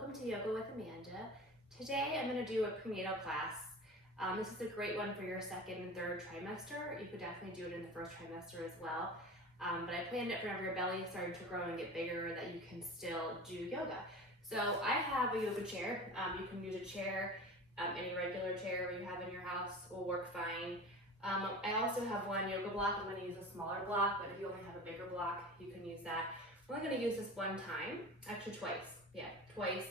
welcome to Yoga with Amanda. Today I'm going to do a prenatal class. This is a great one for your second and third trimester. You could definitely do it in the first trimester as well. But I planned it whenever your belly is starting to grow and get bigger that you can still do yoga. So I have a yoga chair. You can use a chair, any regular chair you have in your house will work fine. I also have one yoga block. I'm going to use a smaller block, but if you only have a bigger block, you can use that. I'm only going to use this one time, actually twice. Yeah, twice.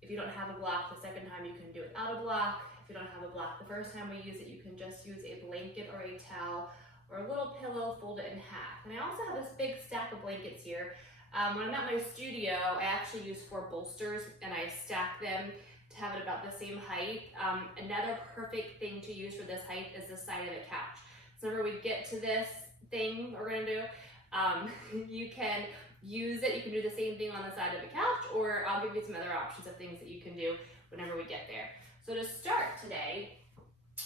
If you don't have a block the second time, you can do it without a block. If you don't have a block the first time we use it, you can just use a blanket or a towel or a little pillow, fold it in half. And I also have this big stack of blankets here. When I'm at my studio, I actually use 4 bolsters and I stack them to have it about the same height. Another perfect thing to use for this height is the side of the couch. So whenever we get to this thing we're gonna do, you can use it. You can do the same thing on the side of the couch, or I'll give you some other options of things that you can do whenever we get there. So to start today,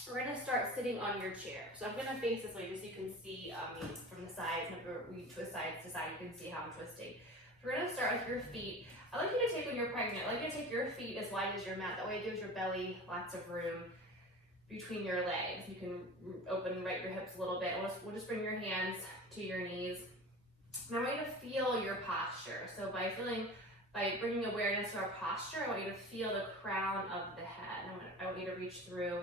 we're gonna start sitting on your chair. So I'm gonna face this way just so you can see me from the sides. Whenever we twist sides to side, you can see how I'm twisting. We're gonna start with your feet. I like you to take, when you're pregnant, I like you to take your feet as wide as your mat. That way it gives your belly lots of room between your legs. You can open right your hips a little bit. We'll just bring your hands to your knees. And I want you to feel your posture. So by bringing awareness to our posture, I want you to feel the crown of the head. I want you to reach through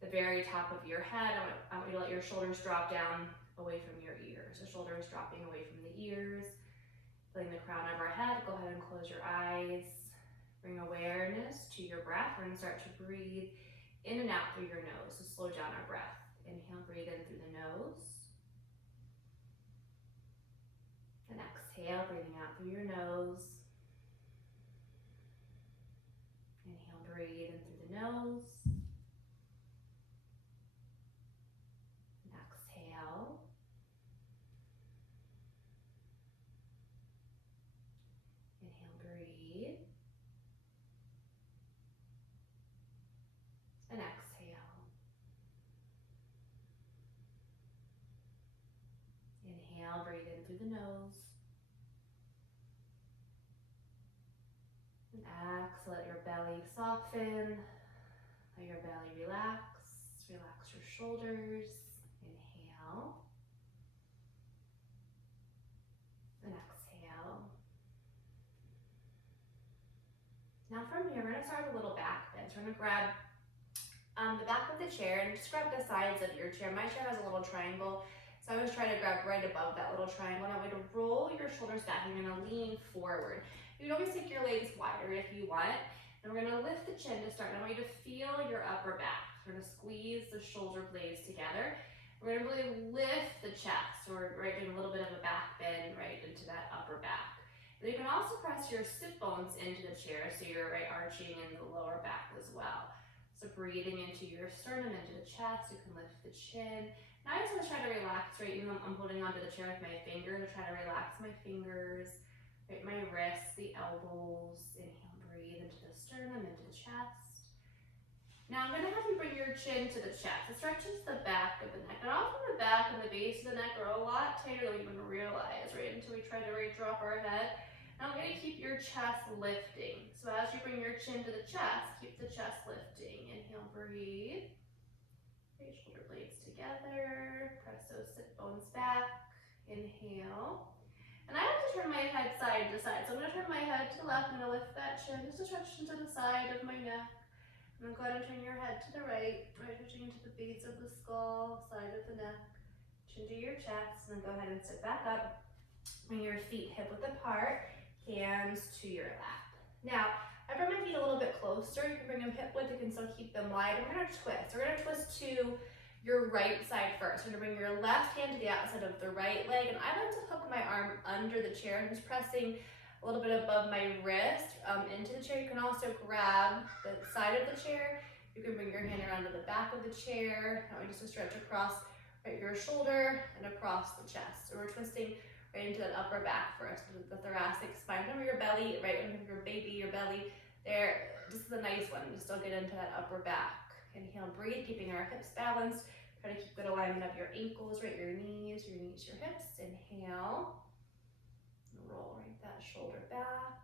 the very top of your head. I want you to let your shoulders drop down away from your ears. The shoulders dropping away from the ears. Feeling the crown of our head. Go ahead and close your eyes. Bring awareness to your breath. We're going to start to breathe in and out through your nose. So slow down our breath. Inhale, breathe in through the nose. And exhale, breathing out through your nose. Inhale, breathe in through the nose. And exhale. Inhale, breathe. And exhale. Inhale, breathe in through the nose. And exhale, let your belly soften. Let your belly relax. Relax your shoulders. Inhale. And exhale. Now from here, we're going to start with a little back bend. So we're going to grab the back of the chair and just grab the sides of your chair. My chair has a little triangle, so I always try to grab right above that little triangle. Now we're going to roll your shoulders back. You're going to lean forward. You can always take your legs wider if you want. And we're going to lift the chin to start. I want you to feel your upper back. We're going to squeeze the shoulder blades together. We're going to really lift the chest. So we're doing a little bit of a back bend right into that upper back. And you can also press your sit bones into the chair so you're arching in the lower back as well. So breathing into your sternum, into the chest, you can lift the chin. Now I just want to try to relax, right? Even though I'm holding onto the chair with my fingers, I try to relax my fingers, right? My wrists, the elbows. Inhale, breathe into the sternum, into the chest. Now I'm going to have you bring your chin to the chest. It stretches the back of the neck. And often the back and the base of the neck are a lot tighter than we even realize, right? Until we try to drop our head. Now I'm going to keep your chest lifting. So as you bring your chin to the chest, keep the chest lifting. Inhale, breathe. Bring shoulder blades together. Press those sit bones back. Inhale. And I like to turn my head side to side. So I'm going to turn my head to the left. I'm going to lift that chin just to stretch into the side of my neck. I'm going to go ahead and turn your head to the right. Touching into the base of the skull, side of the neck. Chin to your chest. And then go ahead and sit back up. Bring your feet hip width apart. Hands to your lap. Now, I bring my feet a little bit closer. You can bring them hip width, you can still keep them wide. We're going to twist. We're going to twist to your right side first. We're going to bring your left hand to the outside of the right leg. And I like to hook my arm under the chair. I'm just pressing a little bit above my wrist into the chair. You can also grab the side of the chair. You can bring your hand around to the back of the chair. Now just to stretch across your shoulder and across the chest. So we're twisting right into that upper back first, the thoracic spine. Remember your belly, right under your baby, your belly there. This is a nice one to still get into that upper back. Inhale, breathe, keeping our hips balanced. Try to keep good alignment of your ankles, right? Your knees, your hips. Inhale. Roll right that shoulder back.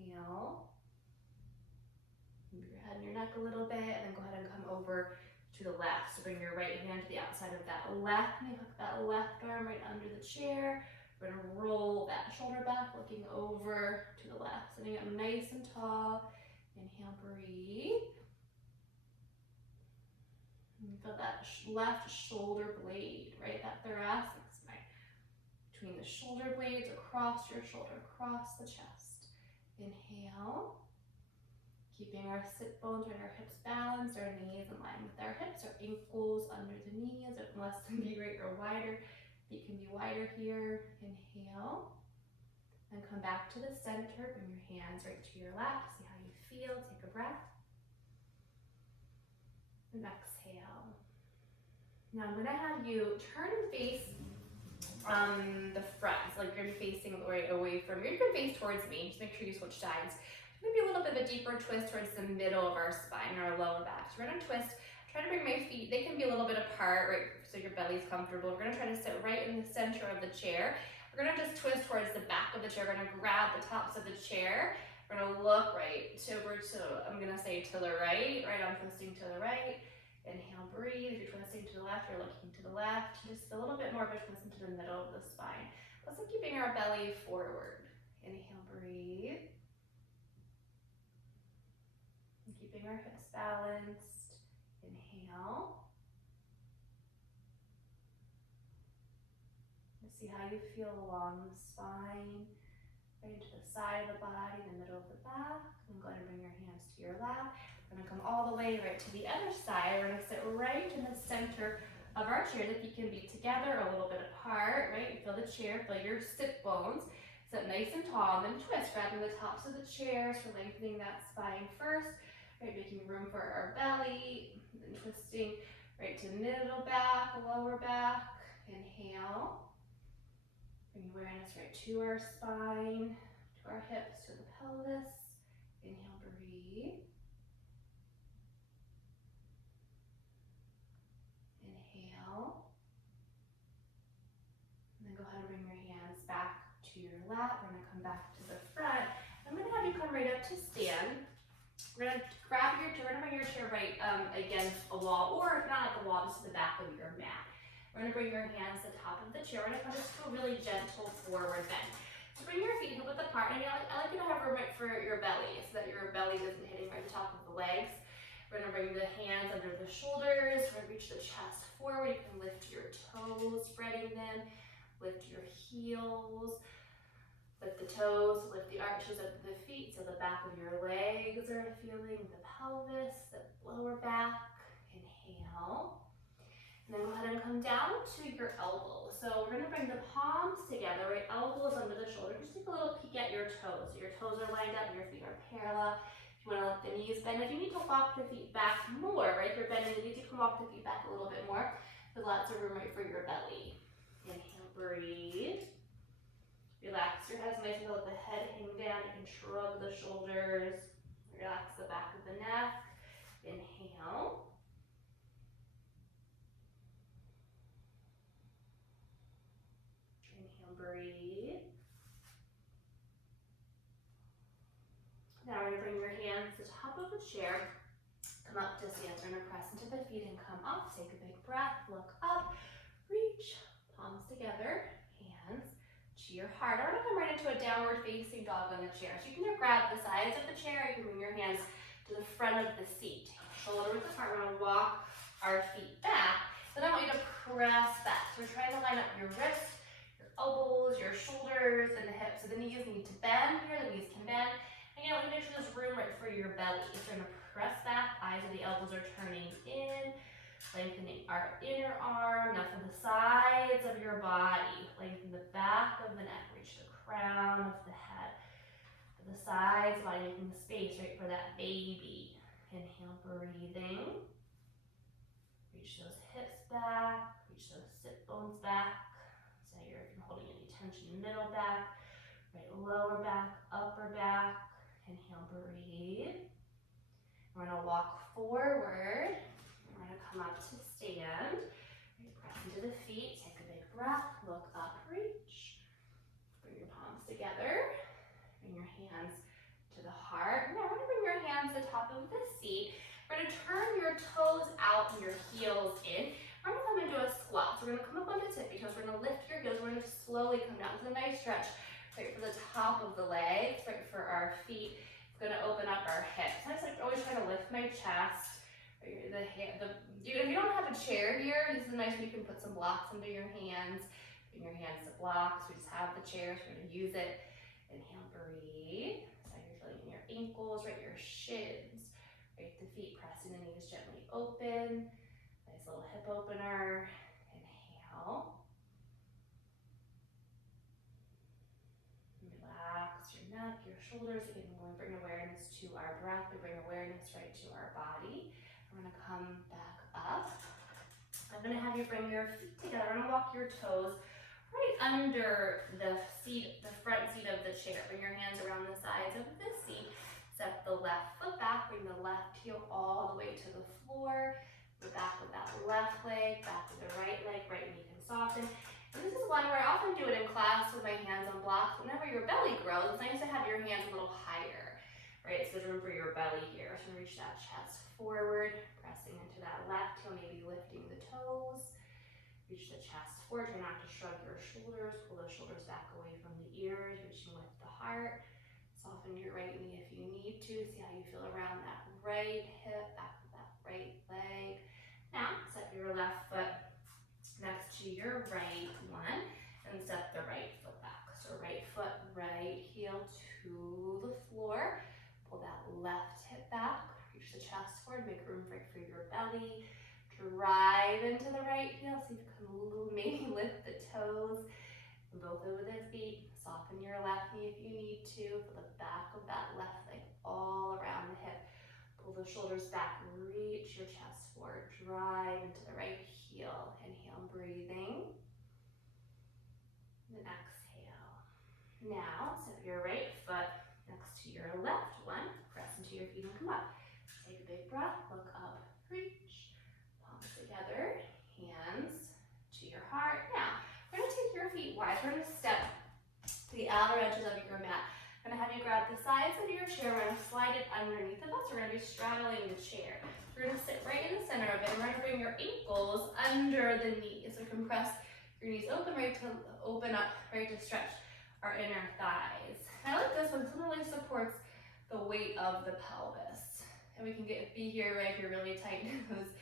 Inhale. Move your head and your neck a little bit, and then go ahead and come over to the left. So bring your right hand to the outside of that left knee, hook that left arm right under the chair. We're gonna roll that shoulder back, looking over to the left, sitting up nice and tall. Inhale, breathe. And feel that left shoulder blade, right? That thoracic spine. Between the shoulder blades, across your shoulder, across the chest. Inhale. Keeping our sit bones and our hips balanced, our knees in line with our hips, our ankles under the knees, unless they be right or wider. Feet can be wider here. Inhale. And come back to the center. Bring your hands right to your lap. See how you feel. Take a breath. And exhale. Now I'm going to have you turn and face the front. So like you're going to be facing right away from you. You can face towards me. Just make sure you switch sides. Maybe a little bit of a deeper twist towards the middle of our spine or our lower back. So we're gonna twist, try to bring my feet, they can be a little bit apart, right? So your belly's comfortable. We're gonna try to sit right in the center of the chair. We're gonna just twist towards the back of the chair. We're gonna grab the tops of the chair. We're gonna look right over to, I'm gonna say to the right, I'm twisting to the right. Inhale, breathe. If you're twisting to the left, you're looking to the left. Just a little bit more of a twist into the middle of the spine. Also keeping our belly forward. Inhale, breathe. Keeping our hips balanced. Inhale. See how you feel along the spine, right into the side of the body, the middle of the back. And go ahead and bring your hands to your lap. We're gonna come all the way right to the other side. We're gonna sit right in the center of our chair. The feet can be together or a little bit apart, right? You feel the chair, feel your sit bones. Sit nice and tall, and then twist, grabbing the tops of the chairs for lengthening that spine first. Right, making room for our belly, then twisting right to middle back, lower back. Inhale. Bring awareness right to our spine, to our hips, to the pelvis. Inhale, breathe. Inhale. And then go ahead and bring your hands back to your lap. We're gonna come back to the front. I'm gonna have you come right up to stand. We're gonna bring your chair right against a wall, or if not at the wall, just to the back of your mat. We're gonna bring your hands to the top of the chair. We're gonna come just to a really gentle forward bend. So bring your feet hip width apart, and I like you to have room right for your belly, so that your belly isn't hitting right the top of the legs. We're gonna bring the hands under the shoulders. We're gonna reach the chest forward. You can lift your toes, spreading them. Lift your heels. Lift the toes, lift the arches of the feet, so the back of your legs are feeling the pelvis, the lower back. Inhale. And then go ahead and come down to your elbows. So we're gonna bring the palms together, right? Elbows under the shoulder. Just take a little peek at your toes. Your toes are lined up, your feet are parallel. If you wanna let the knees bend, if you need to walk the feet back more, right? If you're bending the knees, you can walk the feet back a little bit more. There's lots of room right for your belly. Inhale, breathe. Relax your head, nice and let the head hang down. You can shrug the shoulders. Relax the back of the neck. Inhale. Inhale, breathe. Now we're gonna bring your hands to the top of the chair. Come up to stand. We're gonna press into the feet and come up. Take a big breath, look up, reach, palms together, hands to your heart. We're gonna come right into a downward facing dog on the chair. So you can either grab the sides of the chair, you can bring your hands to the front of the seat. Shoulder width apart. We're gonna walk our feet back. Then I want you to press back. So we're trying to line up your wrists, your elbows, your shoulders, and the hips. So the knees need to bend here, the knees can bend. And you know, make sure there's room right for your belly. So we're gonna press back, eyes of the elbows are turning in. Lengthening our inner arm, now from the sides of your body. Lengthen the back of the neck, reach the crown of the head. To the sides of the body, making space right for that baby. Inhale, breathing. Reach those hips back, reach those sit bones back. So if you're holding any tension, middle back, right lower back, upper back. Inhale, breathe. We're gonna walk forward. We're gonna come up to stand. Press into the feet, take a big breath, look up, reach. Bring your palms together. Bring your hands to heart. Now we're gonna bring your hands to the top of the seat. We're gonna turn your toes out and your heels in. We're gonna come into a squat. So we're gonna come up onto tippy toes. We're gonna lift your heels. We're gonna slowly come down. It's a nice stretch right for the top of the legs, right for our feet. It's gonna open up our hips. I just like always try to lift my chest. If you don't have a chair here, this is nice when you can put some blocks under your hands. Bring your hands to blocks. We just have the chair, so we're gonna use it. Inhale, breathe. So you're feeling in your ankles, right, your shins, right, the feet pressing the knees gently open. Nice little hip opener. Inhale. Relax your neck, your shoulders. Again, we're going to bring awareness to our breath. We bring awareness right to our body. We're going to come back up. I'm going to have you bring your feet together. We're going to walk your toes right under the seat, the front seat of the chair. Bring your hands around the sides of the seat. Step the left foot back. Bring the left heel all the way to the floor. Go back with that left leg, back with the right leg. Right knee can soften. And this is one where I often do it in class with my hands on blocks. Whenever your belly grows, it's nice to have your hands a little higher, right? So there's room for your belly here. So reach that chest forward, pressing into that left heel, maybe lifting the toes. Reach the chest forward. Try not to shrug your shoulders. Pull the shoulders back away from the ears, reaching with the heart. Soften your right knee if you need to. See how you feel around that right hip, back with that right leg. Now, step your left foot next to your right one and step the right foot back. So right foot, right heel to the floor. Pull that left hip back. Reach the chest forward. Make room for your belly. Drive into the right heel. See if you can maybe lift the toes. Both over the feet. Soften your left knee if you need to. Feel the back of that left leg all around the hip. Pull the shoulders back. Reach your chest forward. Drive into the right heel. Inhale, breathing. And exhale. Now, step your right foot next to your left one. Press into your feet and come up. Take a big breath. Look up. Reach. Palms together. Hands to your heart. Now, we're going to take your feet wide. We're going to step to the outer edges of your mat. I'm going to have you grab the sides of your chair. We're going to slide it underneath of us. We're going to be straddling the chair. We're going to sit right in the center of it. We're going to bring your ankles under the knees. So compress your knees open, right to open up, right to stretch our inner thighs. I like this one. This one really supports the weight of the pelvis. And we can be here, right, if you're really tight in those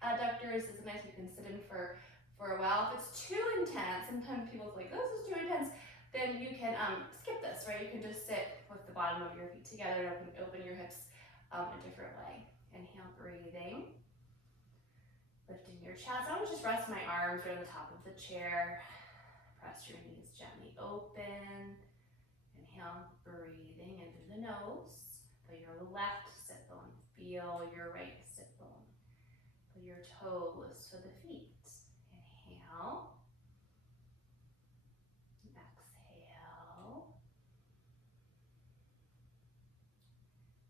adductors. It's nice you can sit in for a while. If it's too intense, sometimes people think, this is too intense, then you can skip this, right? You can just sit with the bottom of your feet together and open your hips a different way. Inhale, breathing. Lifting your chest. I would just rest my arms right on the top of the chair. Press your knees gently open. Inhale, breathing in through the nose. Feel your left sit bone. Feel your right sit bone. Feel your toes for the feet. Inhale. Exhale.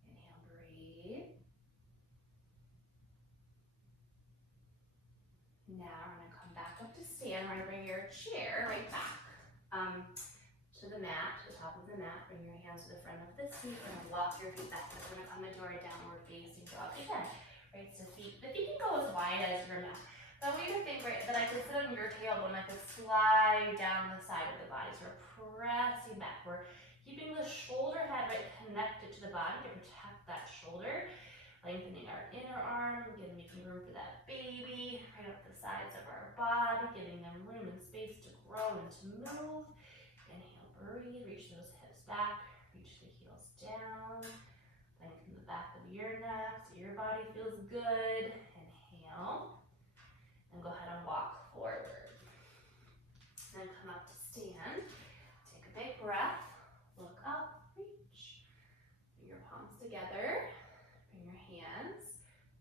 Inhale, breathe. Now we're going to come back up to stand. We're going to bring your chair right back to the mat, to the top of the mat. Bring your hands to the front of the seat. We're going to walk your feet back. We're going to come into our downward facing dog again. Right, so the feet can go as wide as your mat. So I want you to think, right, that I could sit on your tailbone, I could slide down the side of the body. So we're pressing back. We're keeping the shoulder head right connected to the body to protect that shoulder. Lengthening our inner arm, again, making room for that baby, right up the sides of our body, giving them room and space to grow and to move. Inhale, breathe, reach those hips back, reach the heels down, lengthen the back of your neck so your body feels good. Inhale, and go ahead and walk forward. Then come up to stand, take a big breath, look up, reach, bring your palms together. Bring your hands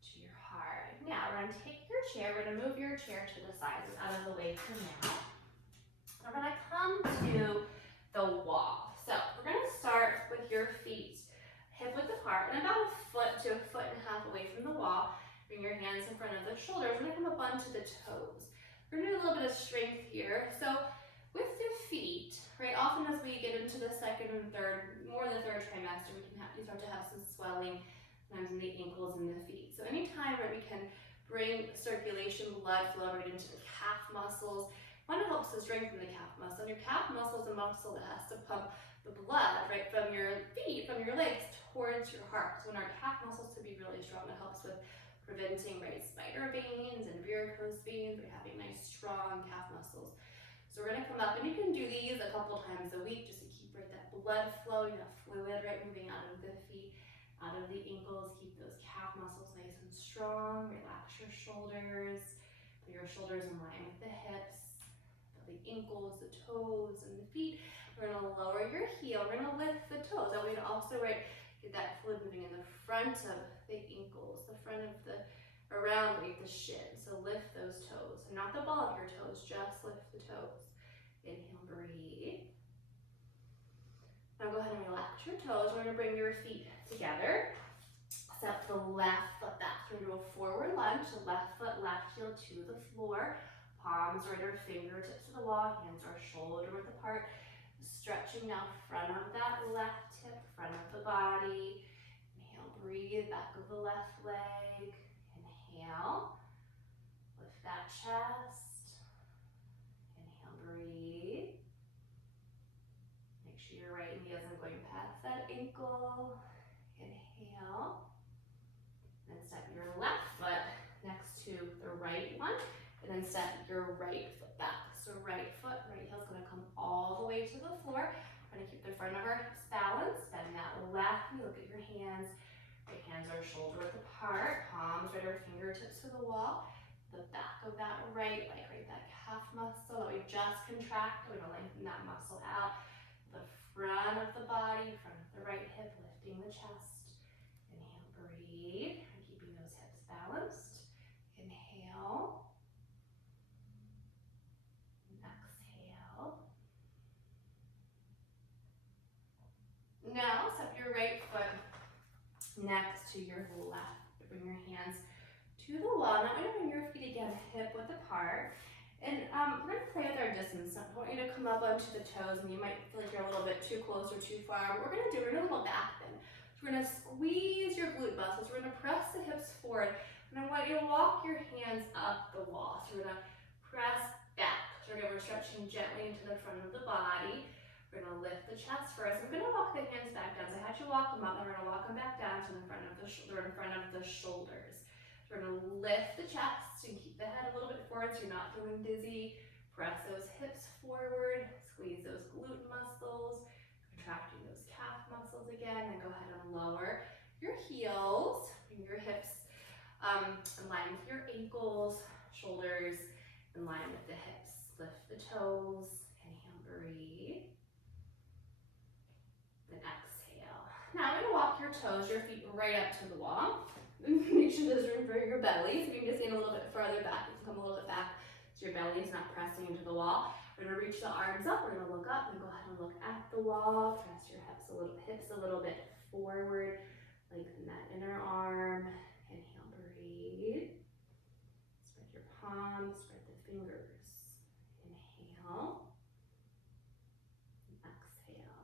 to your heart. Now we're going to take your chair, we're going to move your chair to the side, out of the way for now. We're going to come to the wall. So we're going to start with your feet hip width apart and about a foot to a foot and a half away from the wall. Bring your hands in front of the shoulders. We're going to come up onto the toes. We're going to do a little bit of strength here. So with the feet, right, often as we get into the second and third, more the third trimester, chest, or you start to have some swelling, sometimes in the ankles and the feet. So anytime where we can bring circulation, blood flow right into the calf muscles, one, it helps to strengthen the calf muscle. And your calf muscle is a muscle that has to pump the blood right from your feet, from your legs towards your heart. So when our calf muscles to be really strong, it helps with preventing spider veins and varicose veins. We're having nice strong calf muscles. So we're gonna come up, and you can do these a couple times a week just to keep that blood flowing, that fluid moving out of the feet, out of the ankles. Keep those calf muscles nice and strong. Relax your shoulders. Put your shoulders in line with the hips. The ankles, the toes, and the feet. We're gonna lower your heel. We're gonna lift the toes. That way to also get that fluid moving in the front of the ankles, the front of around the shin. So lift those toes, and not the ball of your toes, just lift the toes. Inhale, breathe. Now go ahead and relax your toes. We're gonna bring your feet together. Step the left foot back. We're gonna do a forward lunge. The left foot, left heel to the floor. Palms right or fingertips to the wall. Hands are shoulder width apart. Stretching now front of that left hip, front of the body. Inhale, breathe, back of the left leg. Inhale, lift that chest. Inhale, breathe. Make sure your right knee isn't going past that ankle. Inhale. Then step your left foot next to the right one, and then step your right foot back. So right foot, right heel is going to come all the way to the floor. We're going to keep the front of our hips balanced. Bend that left knee, look at your hands. Right hands are shoulder width apart. Palms right or fingertips to the wall. The back of that right leg, that calf muscle that we just contracted. We're going to lengthen that muscle out. The front of the body, front of the right hip, lifting the chest. Inhale, breathe. And keeping those hips balanced. Inhale. Exhale. Now, step your right foot next to your left. Bring your hands to the wall. Now, I'm going to bring your feet again hip width apart. And we're going to play with our distance. I want you to come up onto the toes, and you might feel like you're a little bit too close or too far. What we're going to do, we're going to do a little back bend. So we're going to squeeze your glute muscles. We're going to press the hips forward. And I want you to walk your hands up the wall. So we're going to press back. So we're stretching gently into the front of the body. We're going to lift the chest first. I'm going to walk the hands back down. So I had you walk them up, and we're going to walk them back down to the front of the shoulders. So we're going to lift the chest and keep the head a little bit forward so you're not feeling dizzy. Press those hips forward. Squeeze those glute muscles. Contracting those calf muscles again. Then go ahead and lower your heels. Bring your hips in line with your ankles, shoulders in line with the hips. Lift the toes. Inhale, breathe. Then exhale. Now I'm going to walk your toes, your feet right up to the wall. Make sure there's room for your belly. So you can just get a little bit farther back. You can come a little bit back so your belly is not pressing into the wall. We're going to reach the arms up. We're going to look up and go ahead and look at the wall. Press your hips a little bit forward. Lengthen that inner arm. Inhale, breathe. Spread your palms, spread the fingers. Inhale. Exhale.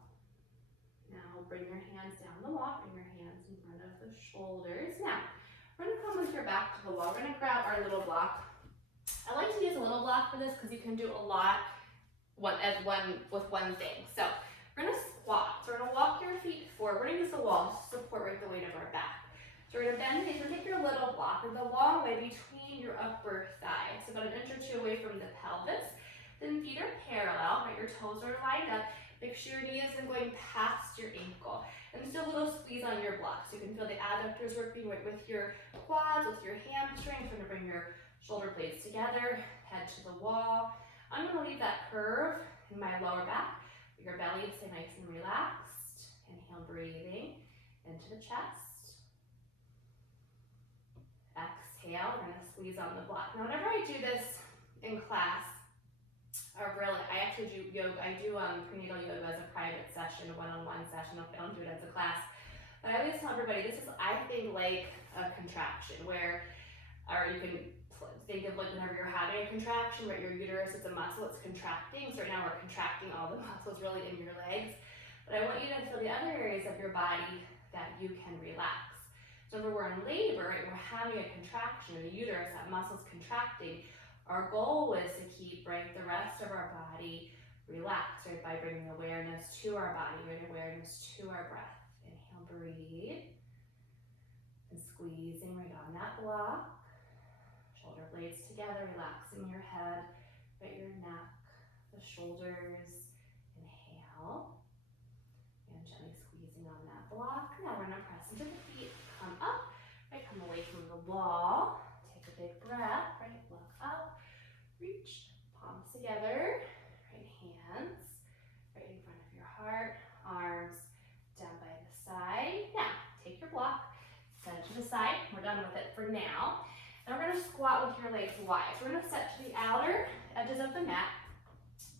Now bring your hands down the wall. Bring your hands in front of the shoulders. Now, we're going to come with your back to the wall. We're going to grab our little block. I like to use a little block for this because you can do a lot with one thing. So we're going to squat. So we're going to walk your feet forward. We're going to use the wall to support the weight of our back. So we're going to bend the knees. We're going to take your little block and the long way between your upper thighs, so about 1 inch or 2 away from the pelvis. Then feet are parallel, your toes are lined up. Make sure your knee isn't going past your ankle. And just a little squeeze on your block so you can feel the adductors working with your quads, with your hamstrings. We're going to bring your shoulder blades together, head to the wall. I'm going to leave that curve in my lower back. Your belly stay nice and relaxed. Inhale, breathing into the chest. Exhale, we're going to squeeze on the block. Now, whenever I do this in class, I actually do yoga. I do prenatal yoga as a private session, a one-on-one session. I don't do it as a class. But I always tell everybody, this is, I think, like a contraction or you can think of like whenever you're having a contraction, right? Your uterus is a muscle, it's contracting. So right now we're contracting all the muscles really in your legs. But I want you to feel the other areas of your body that you can relax. So if we're in labor, right, we're having a contraction in the uterus, that muscle's contracting. Our goal is to keep, right, the rest of our body relaxed, right, by bringing awareness to our body, right, awareness to our breath. Inhale, breathe. And squeezing right on that block. Shoulder blades together, relaxing your head, right, your neck, the shoulders. Inhale. And gently squeezing on that block. Now we're gonna press into the feet, come up, right, come away from the wall. Take a big breath, right, look up, reach, palms together, right, hands, right in front of your heart, arms down by the side. Now, take your block, set it to the side. We're done with it for now. Now we're gonna squat with your legs wide. So we're gonna set to the outer edges of the mat.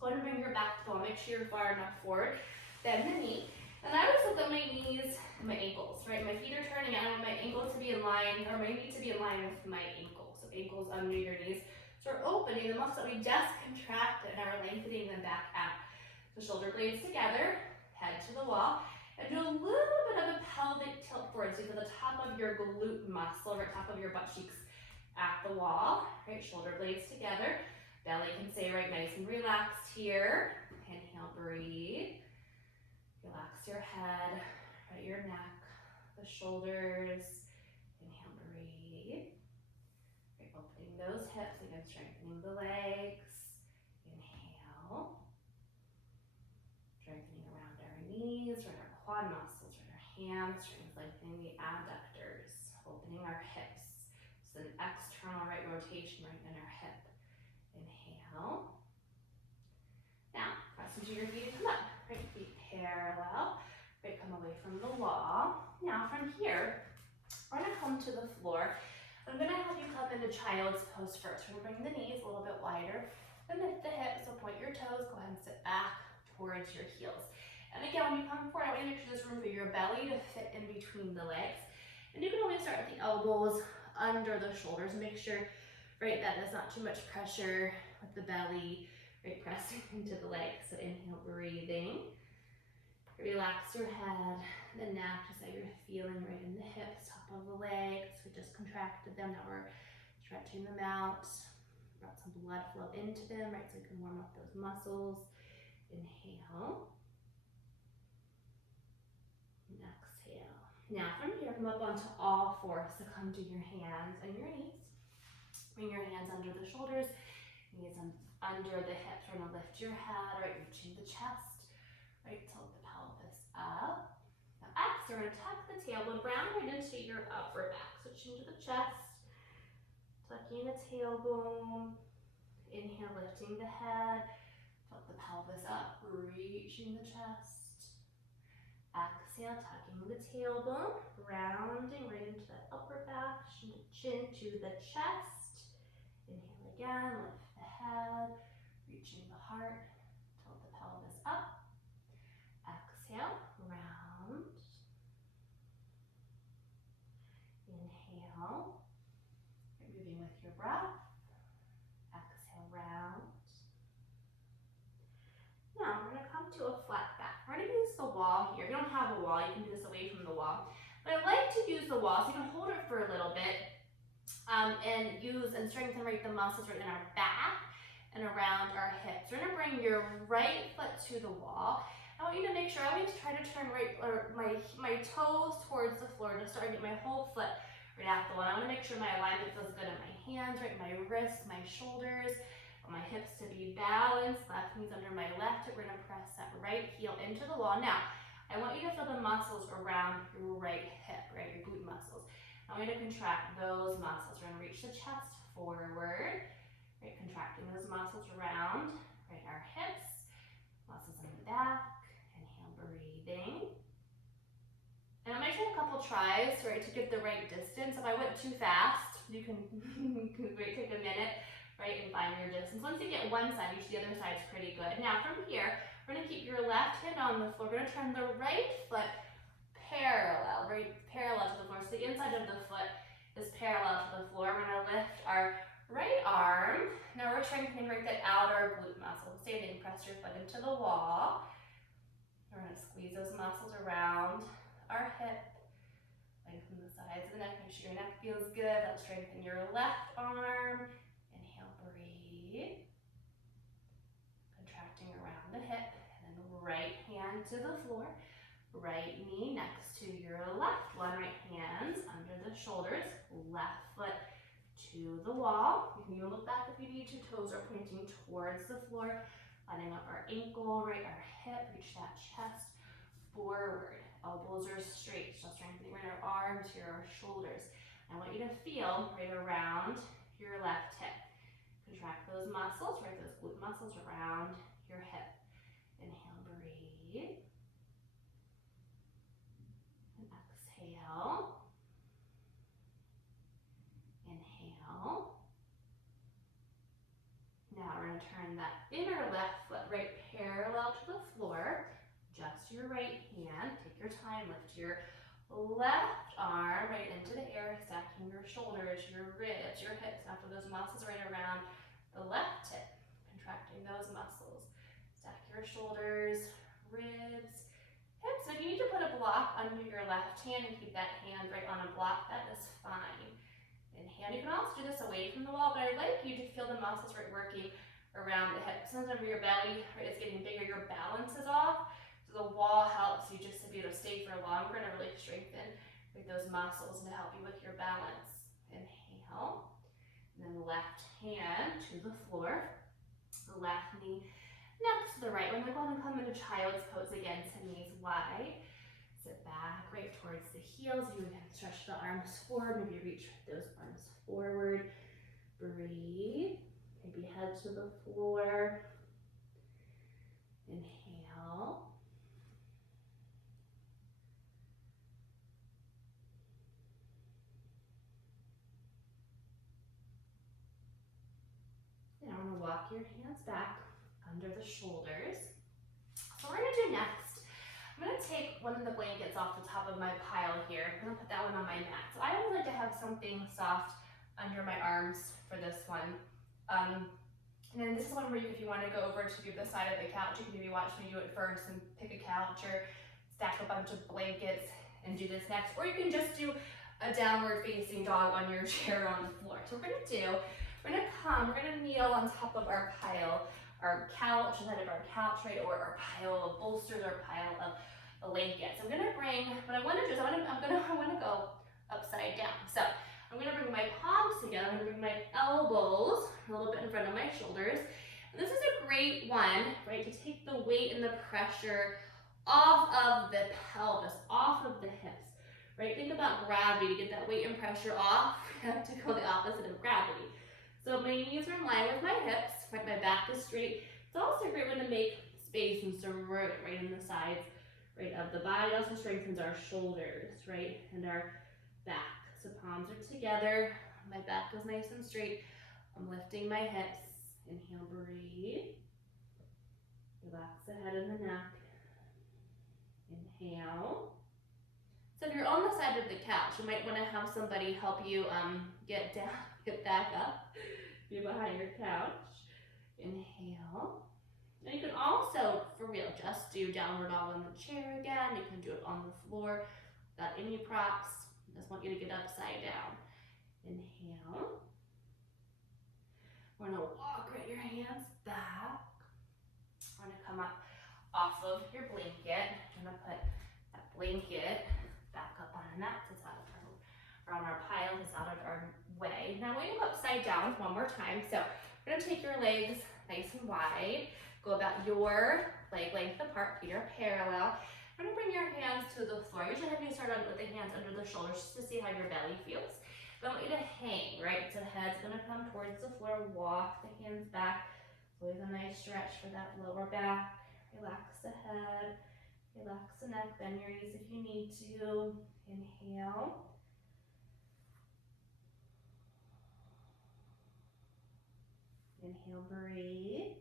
Go ahead and bring your back to the wall. Make sure you're far enough forward. Bend the knee. And I always look at my knees and my ankles, right? My feet are turning out. I want my ankle to be in line, or my knee to be in line with my ankle. So ankles under your knees. So we're opening the muscles that we just contracted and are lengthening them back out. So shoulder blades together, head to the wall, and do a little bit of a pelvic tilt forward. So you feel the top of your glute muscle, right, top of your butt cheeks at the wall, right? Shoulder blades together. Belly can stay right nice and relaxed here. Inhale, breathe. Relax your head, right, your neck, the shoulders. Inhale, breathe. Right, opening those hips, again, strengthening the legs. Inhale. Strengthening around our knees, right, our quad muscles, right, our hamstrings, lengthening the abductors, opening our hips. So an external right rotation right in our hip. Inhale. Now, press into your feet and come up. Right, feet parallel. Right, come away from the wall. Now from here, we're gonna come to the floor. I'm gonna have you come into child's pose first. We're gonna bring the knees a little bit wider and lift the hips, so point your toes, go ahead and sit back towards your heels. And again, when you come forward, I want you to make sure there's room for your belly to fit in between the legs. And you can always start with the elbows under the shoulders. Make sure, right, that there's not too much pressure with the belly, right, pressing into the legs. So inhale, breathing. Relax your head, the neck, just that you're feeling right in the hips, top of the legs. We just contracted them, now we're stretching them out. Brought some blood flow into them, right, so we can warm up those muscles. Inhale. And exhale. Now from here, come up onto all fours. So come to your hands and your knees. Bring your hands under the shoulders, knees under the hips. We're gonna lift your head, right, reaching the chest. Right, tilt the pelvis up. Now exhale, we're gonna tuck the tailbone, round right into your upper back. Switching to the chest, tucking the tailbone. Inhale, lifting the head. Tilt the pelvis up, reaching the chest. Exhale, tucking the tailbone, rounding right into the upper back, chin to the chest. Inhale again, lift the head, reaching the heart. Tilt the pelvis up. Exhale, round. Inhale. You're moving with your breath. Exhale, round. Now we're gonna come to a flat back. We're gonna use the wall here. If you don't have a wall, you can do this away from the wall. But I like to use the wall so you can hold it for a little bit and use and strengthen right the muscles right in our back and around our hips. We're gonna bring your right foot to the wall. I want you to make sure, I always try to turn right, or my toes towards the floor to start to get my whole foot right at the wall. I want to make sure my alignment feels good in my hands, right, my wrists, my shoulders, my hips to be balanced. Left knee's under my left hip. We're gonna press that right heel into the wall. Now, I want you to feel the muscles around your right hip, right, your glute muscles. I want you to contract those muscles. We're gonna reach the chest forward, right, contracting those muscles around, right, our hips, muscles in the back. Breathing. And I might take a couple tries, right, to get the right distance. If I went too fast, you can wait, take a minute, right, and find your distance. Once you get one side, usually the other side's pretty good. Now from here, we're gonna keep your left hand on the floor. We're gonna turn the right foot parallel, right, parallel to the floor. So the inside of the foot is parallel to the floor. We're gonna lift our right arm. Now we're strengthening right that outer glute muscle. Same thing, press your foot into the wall. We're gonna squeeze squeeze those muscles around our hip. Lengthen the sides of the neck. Make sure your neck feels good. Let's strengthen your left arm. Inhale, breathe. Contracting around the hip. And then right hand to the floor. Right knee next to your left one. Right hands under the shoulders. Left foot to the wall. You can even look back if you need to. Toes are pointing towards the floor. Lining up our ankle, right, our hip. Reach that chest forward. Elbows are straight. So strengthening right our arms, here our shoulders. I want you to feel right around your left hip. Contract those muscles, right, those glute muscles around your hip. Inhale, breathe. And exhale. Inhale. Now we're going to turn that inner left foot right parallel to the floor. Just your right hand. Take your time. Lift your left arm right into the air, stacking your shoulders, your ribs, your hips. Now for those muscles right around the left hip, contracting those muscles. Stack your shoulders, ribs, hips. If you need to put a block under your left hand and keep that hand right on a block, that is fine. Inhale. You can also do this away from the wall, but I'd like you to feel the muscles right working around the hips. Sometimes your belly right, is getting bigger, your balance is off. So the wall helps you just to be able to stay for longer and really strengthen with those muscles and to help you with your balance. Inhale. And then left hand to the floor. The left knee next to the right. We're going to go ahead and come into child's pose again, so knees wide. Sit back right towards the heels. You can stretch the arms forward. Maybe reach those arms forward. Breathe. Maybe head to the floor. Inhale. Now we're going to walk your hands back under the shoulders. So what we're going to do next, I'm going to take one of the blankets off the top of my pile here. I'm going to put that one on my mat. So I always like to have something soft under my arms for this one. And then this is one where if you want to go over to the side of the couch, you can maybe watch me do it first and pick a couch or stack a bunch of blankets and do this next. Or you can just do a downward facing dog on your chair on the floor. So what we're going to do, we're going to kneel on top of our pile, our couch, the head of our couch, right, or our pile of bolsters or pile of blankets. I'm going to bring, what I want to do is I want to go upside down. So I'm going to bring my palms together. I'm going to bring my elbows a little bit in front of my shoulders. And this is a great one, right, to take the weight and the pressure off of the pelvis, off of the hips, right? Think about gravity. To get that weight and pressure off, you have to go the opposite of gravity. So my knees are in line with my hips, right? My back is straight. It's also a great one to make space and some room right in the sides, right, of the body. It also strengthens our shoulders, right, and our back. So palms are together. My back is nice and straight. I'm lifting my hips. Inhale, breathe. Relax the head and the neck. Inhale. So if you're on the side of the couch, you might want to have somebody help you get down, get back up. Be behind your couch. Inhale. Now you can also, for real, just do downward dog on the chair again. You can do it on the floor without any props. I just want you to get upside down. Inhale. We're going to walk right your hands back. We're going to come up off of your blanket. I'm going to put that blanket back up on the mat. It's out of our, on our pile. It's out of our way. Now we're going to go upside down one more time. So we're going to take your legs nice and wide. Go about your leg length apart. Feet are parallel. We're going to bring your hands to the floor. Usually have you start on with the hands under the shoulders just to see how your belly feels. But I want you to hang, right? So the head's going to come towards the floor. Walk the hands back. Always a nice stretch for that lower back. Relax the head. Relax the neck. Bend your knees if you need to. Inhale. Inhale, breathe.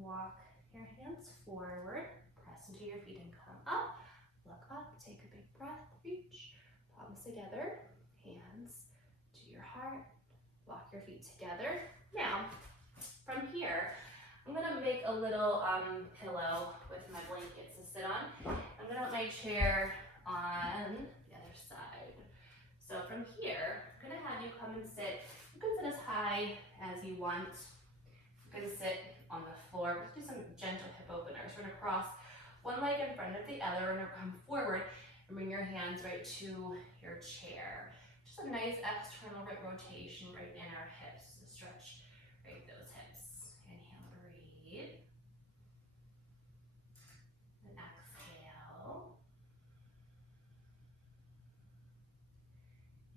Walk your hands forward, press into your feet and come up. Look up, take a big breath, reach, palms together, hands to your heart, Walk your feet together. Now, from here, I'm gonna make a little pillow with my blankets to sit on. I'm gonna put my chair on the other side. So from here, I'm gonna have you come and sit. You can sit as high as you want. You can sit on the floor. Let's do some gentle hip openers. We're gonna cross one leg in front of the other. We're gonna come forward and bring your hands right to your chair. Just a nice external rotation right in our hips to stretch right those hips. Inhale, breathe. And exhale.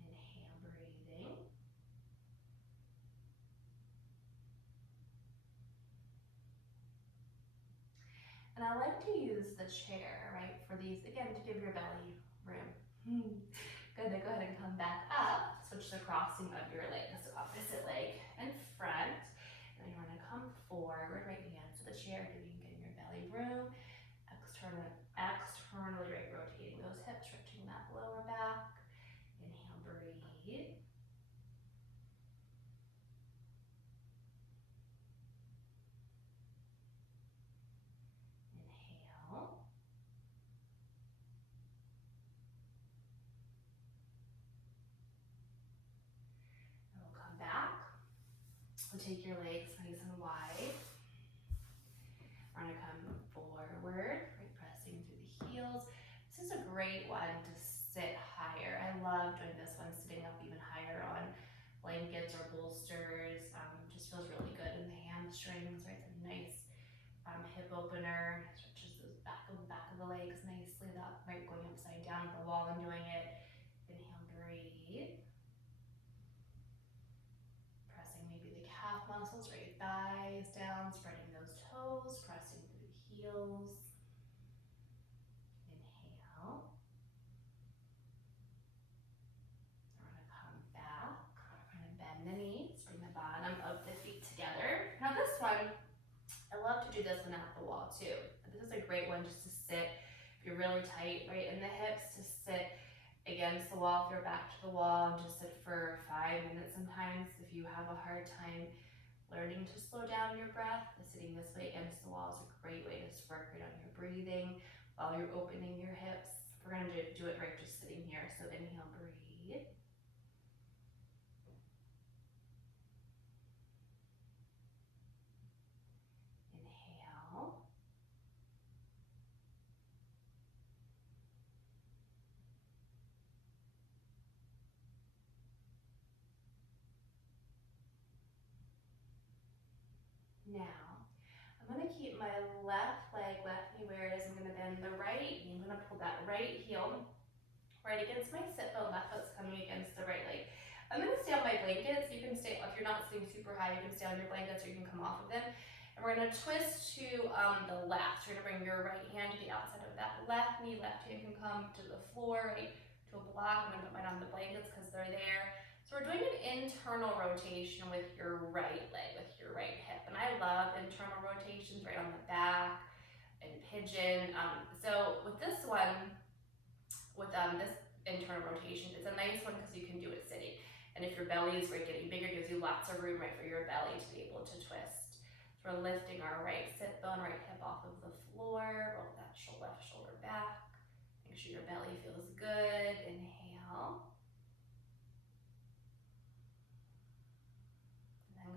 Inhale, breathing. And I like to use the chair, right, for these, again, to give your belly room. Good, go ahead and come back up. Switch the crossing of your legs. So opposite leg in front. And you're gonna come forward, right hands to the chair, getting your belly room. Externally, right, rotating those hips, stretching that lower back. Inhale, breathe. Inhale. And we'll come back. We'll take your legs nice and wide. We're gonna come forward, right, pressing through the heels. This is a great one to sit higher. I love doing this one, sitting up even higher on blankets or bolsters. Just feels really good in the hamstrings, right? It's a nice hip opener. Stretches those back of the legs nicely. That right, going upside down at the wall and doing it. Inhale, breathe. Pressing maybe the calf muscles, right, thighs down, spreading those toes, pressing through the heels. Inhale. We're gonna come back. We're gonna bend the knees, bring the bottom of the feet together. Now this one, I love to do this one at the wall too. But this is a great one just to sit. If you're really tight, right, in the hips, to sit against the wall, if you're back to the wall, and just sit for 5 minutes sometimes. If you have a hard time learning to slow down your breath, sitting this way against the wall is a great way to work right on your breathing while you're opening your hips. We're gonna do it right just sitting here. So inhale, breathe. Inhale. Now, I'm gonna keep my left leg, left knee where it is. I'm gonna bend the right knee. I'm gonna pull that right heel right against my sit bone. Left foot's coming against the right leg. I'm gonna stay on my blankets. You can stay, if you're not sitting super high, you can stay on your blankets or you can come off of them. And we're gonna twist to the left. You're gonna bring your right hand to the outside of that left knee. Left hand can come to the floor, right, to a block. I'm gonna put mine on the blankets because they're there. So we're doing an internal rotation with your right leg, with your right hip. And I love internal rotations right on the back and pigeon. So with this one, with this internal rotation, it's a nice one because you can do it sitting. And if your belly is right, getting bigger, it gives you lots of room right for your belly to be able to twist. So we're lifting our right sit bone, right hip off of the floor. Roll that left shoulder back. Make sure your belly feels good. Inhale.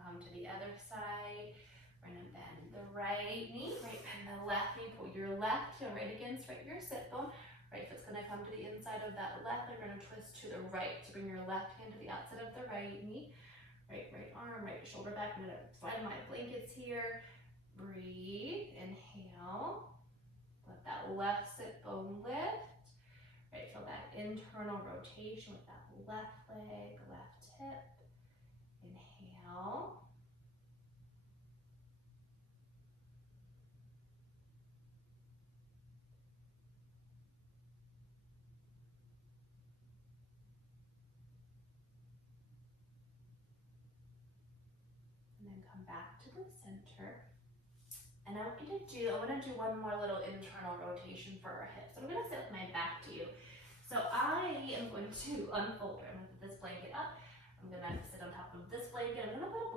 Come to the other side. We're gonna bend the right knee, right, bend the left knee, pull your left heel right against your sit bone. Right foot's gonna come to the inside of that left leg. We're gonna twist to the right. So bring your left hand to the outside of the right knee. Right arm, right shoulder back. I'm gonna slide my blankets here. Breathe, inhale. Let that left sit bone lift. Right, feel that internal rotation with that left leg, left hip. Inhale. And then come back to the center. And I want to do one more little internal rotation for our hips. I'm going to sit with my back to you. So I am going to unfold. I'm going to put this blanket up. I'm going to sit on top of this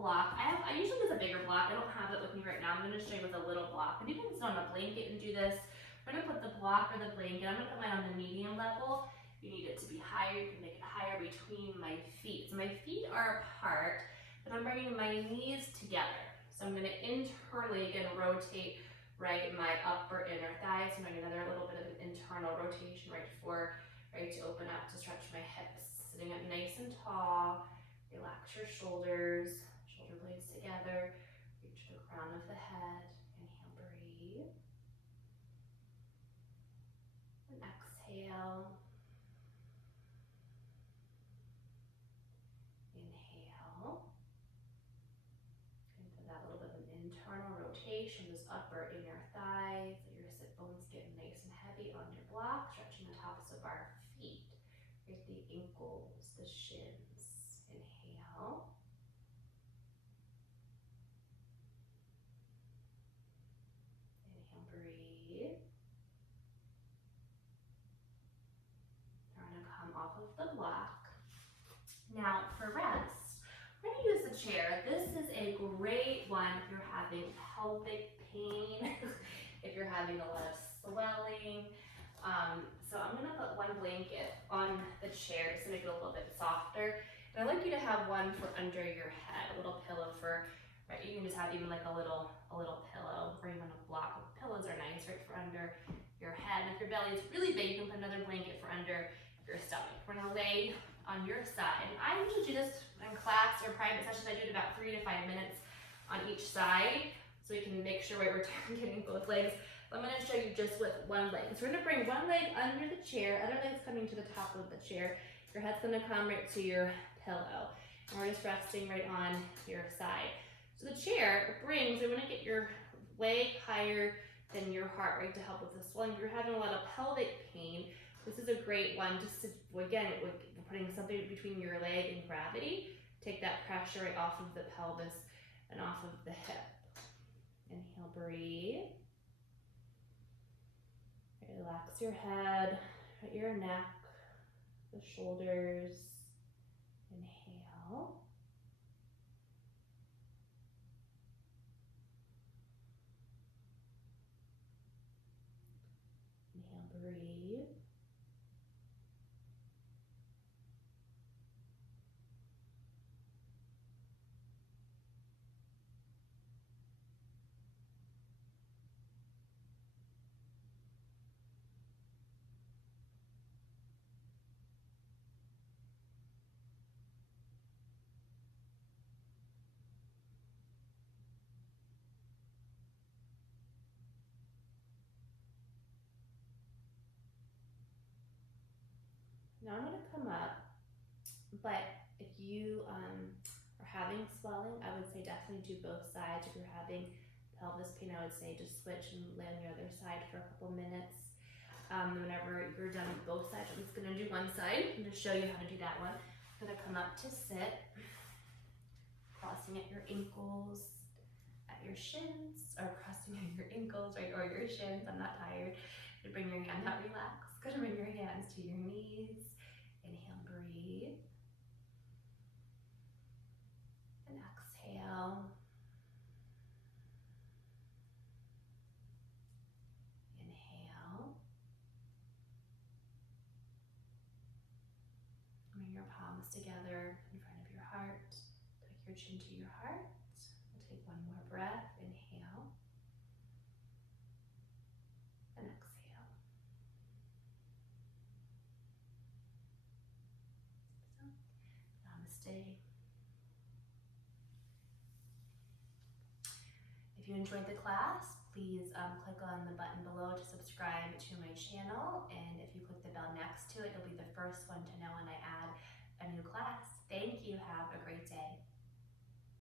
block. I usually use a bigger block. I don't have it with me right now. I'm gonna show you with a little block. And you can sit on a blanket and do this. I'm gonna put the block or the blanket, I'm gonna put mine on the medium level. You need it to be higher, you can make it higher between my feet. So my feet are apart, but I'm bringing my knees together. So I'm gonna internally, again, rotate right my upper inner thighs. So I'm doing another little bit of an internal rotation right before, right to open up, to stretch my hips. Sitting up nice and tall. Relax your shoulders, shoulder blades together, reach the crown of the head, inhale, breathe, and exhale, inhale, and for that little bit of an internal rotation, those upper inner thighs, let your sit bones get nice and heavy on your block, stretching the tops of our feet, right, the ankles, the shins. Inhale. Inhale, breathe. We're going to come off of the block. Now for rest, we're going to use the chair. This is a great one if you're having pelvic pain, if you're having a lot of swelling. So I'm going to put one blanket on the chair just to make it a little bit softer. And I'd like you to have one for under your head, a little pillow for, right, you can just have even like a little pillow or even a block. Pillows are nice, right, for under your head. And if your belly is really big, you can put another blanket for under your stomach. We're gonna lay on your side. And I usually do this in class or private sessions. I do it about 3 to 5 minutes on each side so we can make sure we're getting both legs. I'm gonna show you just with one leg. So we're gonna bring one leg under the chair, other leg's coming to the top of the chair. Your head's gonna come right to your pillow. And we're just resting right on your side. So the chair brings, we wanna get your leg higher than your heart, right, to help with the swelling. If you're having a lot of pelvic pain, this is a great one just to, again, we're putting something between your leg and gravity. Take that pressure right off of the pelvis and off of the hip. Inhale, breathe. Relax your head, your neck, the shoulders. Inhale. Inhale, breathe. Now I'm going to come up, but if you are having swelling, I would say definitely do both sides. If you're having pelvis pain, I would say just switch and lay on the other side for a couple minutes. Whenever you're done with both sides, I'm just going to do one side and just show you how to do that one. I'm going to come up to sit, crossing at your ankles, at your shins, or crossing at your ankles, right, or your shins. I'm not tired. To bring your hand out, relax. Go to bring your hands to your knees. Inhale, breathe. And exhale. Inhale. Bring your palms together in front of your heart. Tuck your chin to your heart. We'll take one more breath. Inhale. And exhale. So, namaste. If you enjoyed the class, please click on the button below to subscribe to my channel. And if you click the bell next to it, you'll be the first one to know when I add a new class. Thank you. Have a great day.